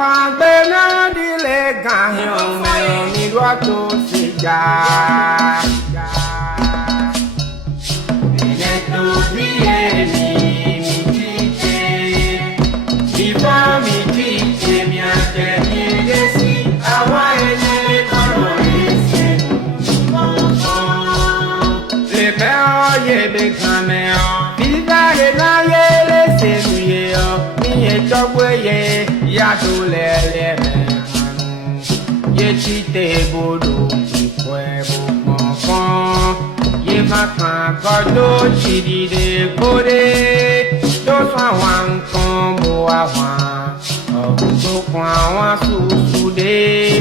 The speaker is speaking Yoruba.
Pagana di lega hiong mi ruato siga. Bineto vieni mi dice, mi fa mi dice mi ateni desi awa ele parolesi. Le peo ye be cameo, viva le na ye le senuye mi e chokwe ye. Ya to le ye chite bodo ikwebo konfon ye makan kodo chidi de kode do swa wan kon bo awan o so kwa wan su su de